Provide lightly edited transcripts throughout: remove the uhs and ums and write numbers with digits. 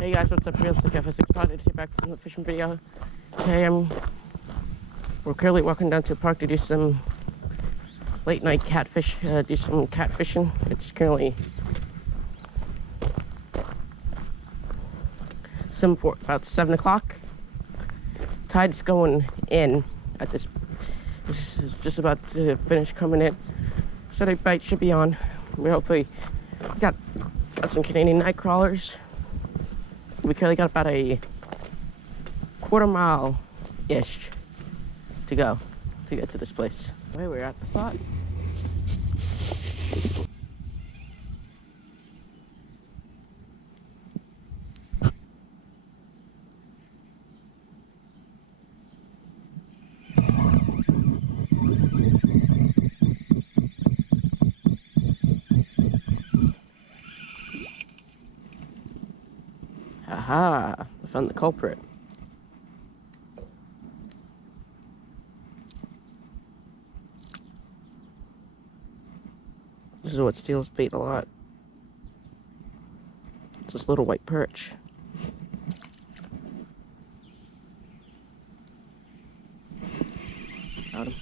Hey guys, what's up? It's the Orra SX podcast back from the fishing video. Today we're currently walking down to the park to do some late night catfish, do some catfishing. It's currently about 7 o'clock. Tide's going in at this is just about to finish coming in. So the bite should be on. We hopefully got some Canadian night crawlers. We currently got about a quarter mile-ish to go to get to this place. Okay, we're at the spot. Aha! I found the culprit. This is what steals bait a lot. It's this little white perch. Got him.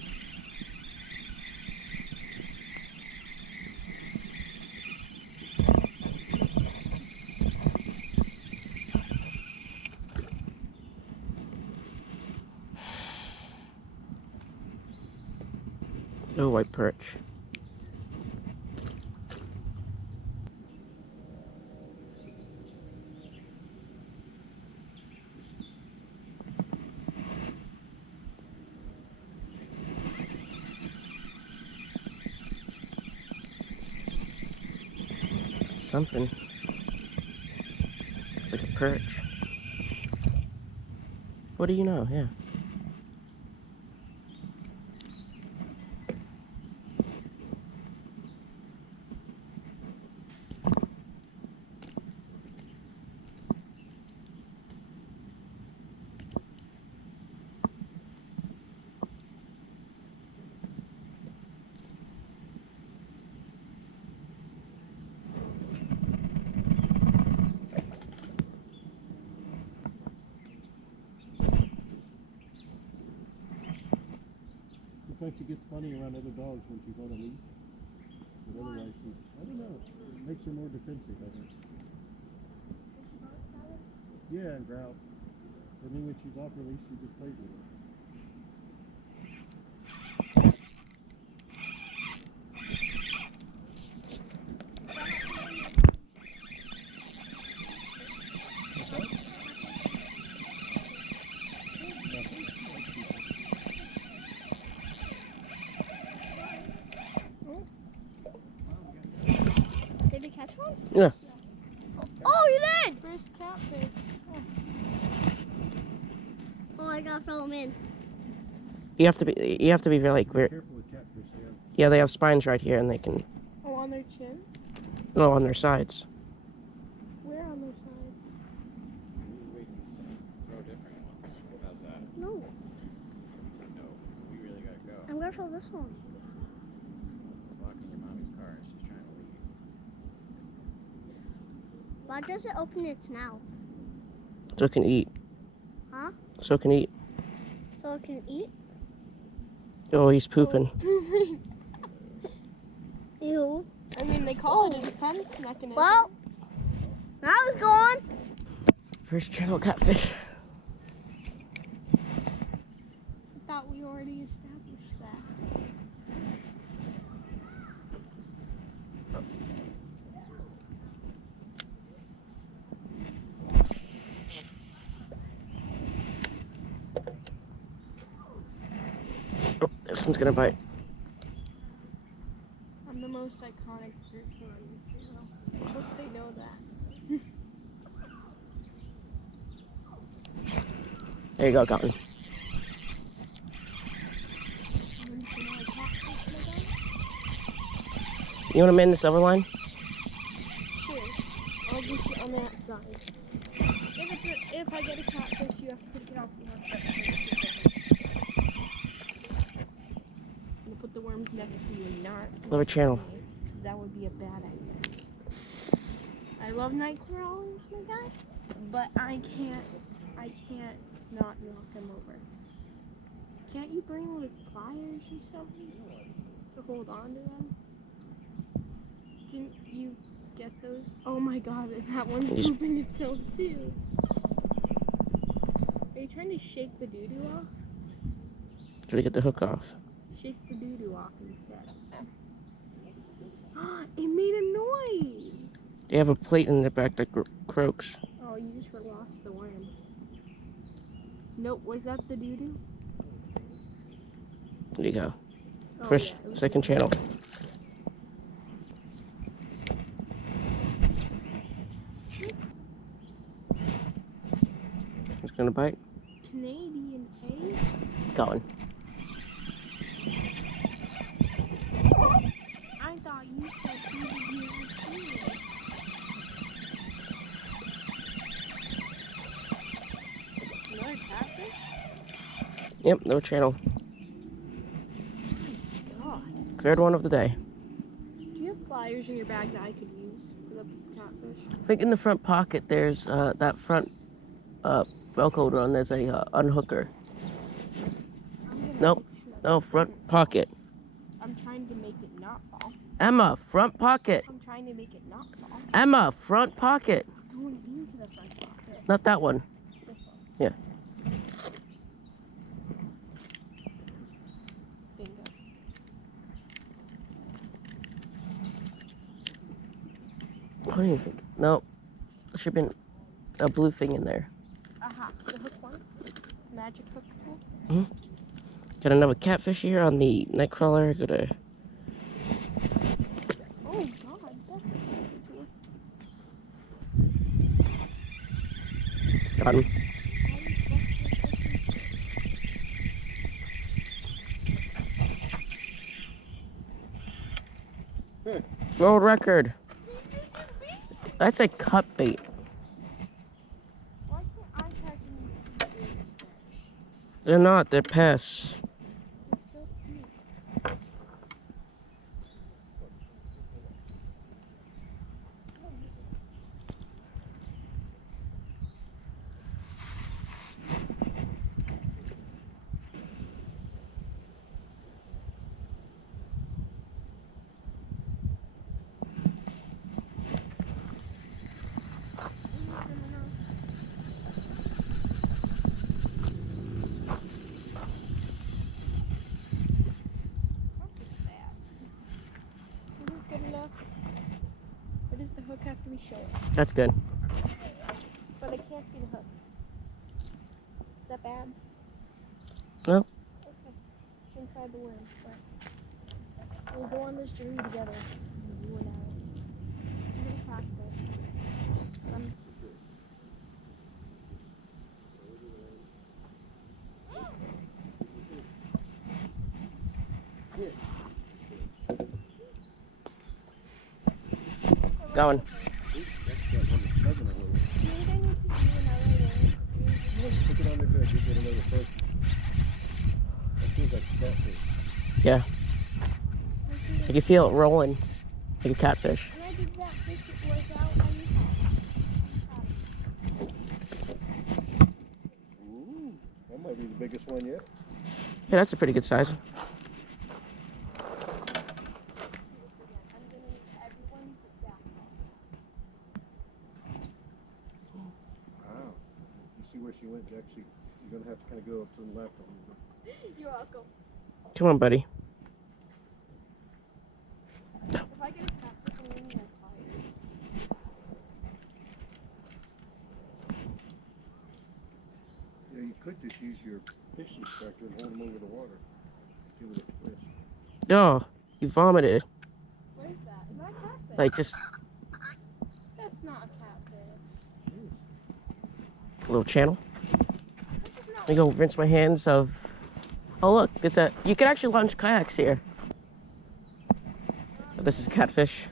No white perch. Something. It's like a perch. What do you know? Yeah. Sometimes she gets funny around other dogs when she's on a leash. But otherwise she's, I don't know, it makes her more defensive, I think. Yeah, and growl. I mean, when she's off her leash, she just plays with it. Did you catch one? Yeah. Oh, you did! First catfish. Oh, I gotta throw them in. You have to be very Careful with catfish, yeah, they have spines right here and they can, Oh, on their chin? no, on their sides. Where on their sides? We can throw different ones. How's that? No. No, we really gotta go. I'm gonna throw this one. Blocking your mommy's car. She's trying to leave. Why does it open its mouth? So it can eat. Huh? So it can eat. So it can eat? Oh, he's pooping. Ew. I mean, they call it a defense mechanism. Well, now it's gone. First channel catfish. I thought we already established that. Oh, this one's gonna bite. I'm the most iconic person on this channel. I hope they know that. There you go, got one. You want to mend this other line? Here, I'll just sit on that side. If I get a catfish, you have to take it off. You have to I'm gonna put the worms next to you and not. Another channel. That would be a bad idea. I love night crawlers, my guy. but I can't not knock him over. Can't you bring like pliers or something to hold on to them? Didn't you get those? Oh my god, that one's pooping itself too. Are you trying to shake the doo-doo off? Try to get the hook off. Shake the doo-doo off instead. It made a noise! They have a plate in the back that croaks. Oh, you just lost the worm. Nope, was that the doo-doo? There you go. Oh, First, yeah, second channel. It's gonna bite. Canadian, eh? Going. I thought you said he was here too. Another catfish? Yep, no channel. God. Third one of the day. Do you have pliers in your bag that I could use for the catfish? I think in the front pocket there's that front Velcro run. There's a unhooker. Nope. No, front pocket. I'm trying to make it not fall. Emma, front pocket. I'm trying to make it not fall. Emma, front pocket. Going into the front pocket. Not that one. This one. Yeah. Bingo. What do you think? No. There should have been a blue thing in there. Aha, the hook one. Magic hook tool. Got another catfish here on the nightcrawler. Gonna. Oh god, that's expensive too. Got him. World record. That's a cut bait. Why can't I catch any big fish? They're not. They're pests. They're so cute. Is this good enough? Or does the hook have to be short? That's good. But I can't see the hook. Is that bad? No. Okay. Inside the worm. But we'll go on this journey together. You and I. I'm gonna pass it. Going. That's that one that's tugging a little. Do you think I need to do another worm? Stick it on there good. You'll get another fish. That feels like catfish. Yeah. I can feel it rolling like a catfish. And I did that fish that was out on the top. Ooh, that might be the biggest one yet. Yeah, that's a pretty good size. I'm gonna need everyone but that. Wow. You see where she went? Actually, you're gonna have to kind of go up to the left a little bit. You're welcome. Come on, buddy. If I get a catfish, I'm gonna need my pliers. Yeah, you could just use your fish extractor and hold them over the water. See what it twists. Oh, you vomited. What is that? Is that a catfish? Like just That's not a catfish. a little channel. This is not. Let me go rinse my hands of. Oh look, it's a. You can actually launch kayaks here. This is a catfish.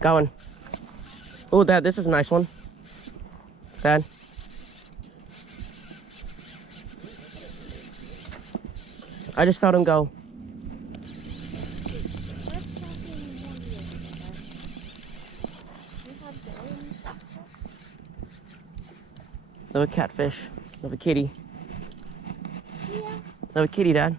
Going. Oh, Dad, this is a nice one. Dad. I just felt him go. Let's catch in one year. You have the own catfish? Another catfish. Another kitty. Yeah. Another kitty, Dad.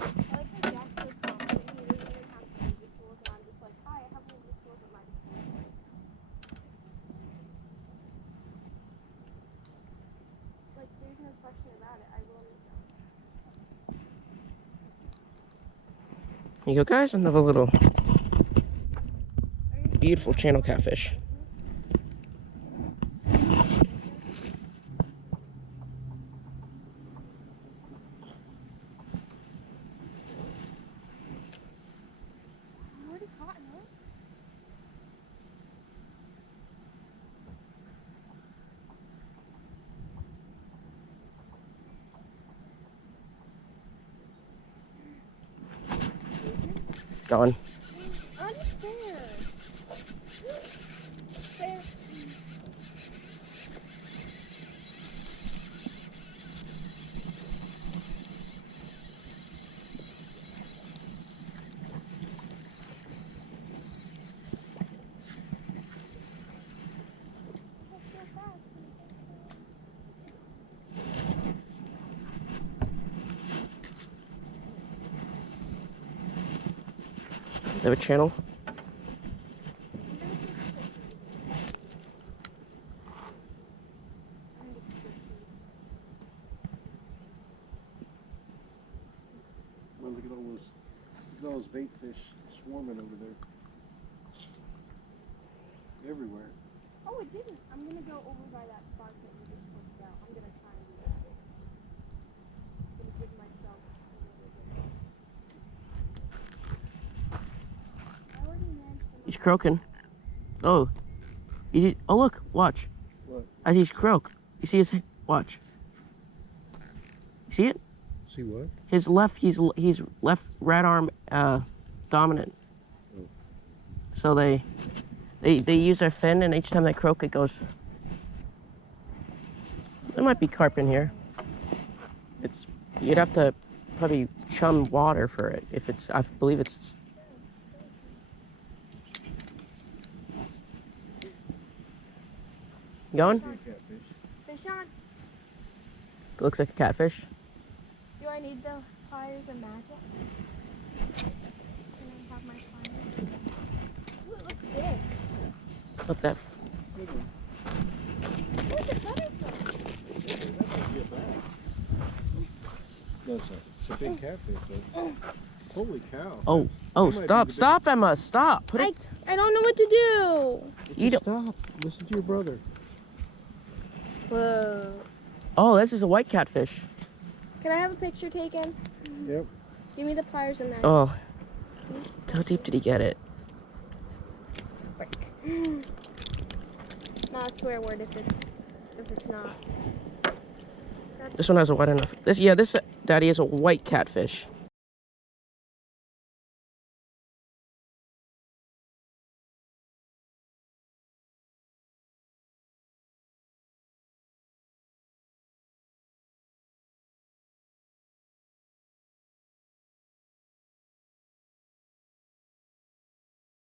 I like how Jack's so confident he doesn't even have to use the tools, and I'm just like, hi, I have all these tools at my disposal. Like, there's no question about it. I will need them. Here you go, guys. Another little beautiful channel catfish. I'm already caught in it. Gone. Unfair. Fair. Another channel. Well, look at all those bait fish swarming over there. Everywhere. Oh, it didn't. I'm gonna go over by that spot that you just pointed out. I'm gonna try and do that. I'm gonna give myself a little bit. I already managed to He's croaking. Oh. Oh, look. Watch. What? As he's croak. You see his... Watch. You see it? See what? His left... He's left right arm dominant. Oh. So they use their fin, and each time they croak, it goes... There might be carp in here. You'd have to probably chum water for it. If it's... I believe it's... Going? Fish on. Looks like a catfish. Do I need the pliers and magic? Can I have my pliers? Ooh, it looks big. Not that. Where's the butterfly? No, it's a big catfish. Though. Holy cow. Oh, stop, Emma, stop. Put it. I don't know what to do. You don't. Stop. Listen to your brother. Whoa. Oh, this is a white catfish. Can I have a picture taken? Yep. Give me the pliers and magic. Oh. How deep did he get it? Not a swear word if it's not. This one has a white enough. Daddy, is a white catfish.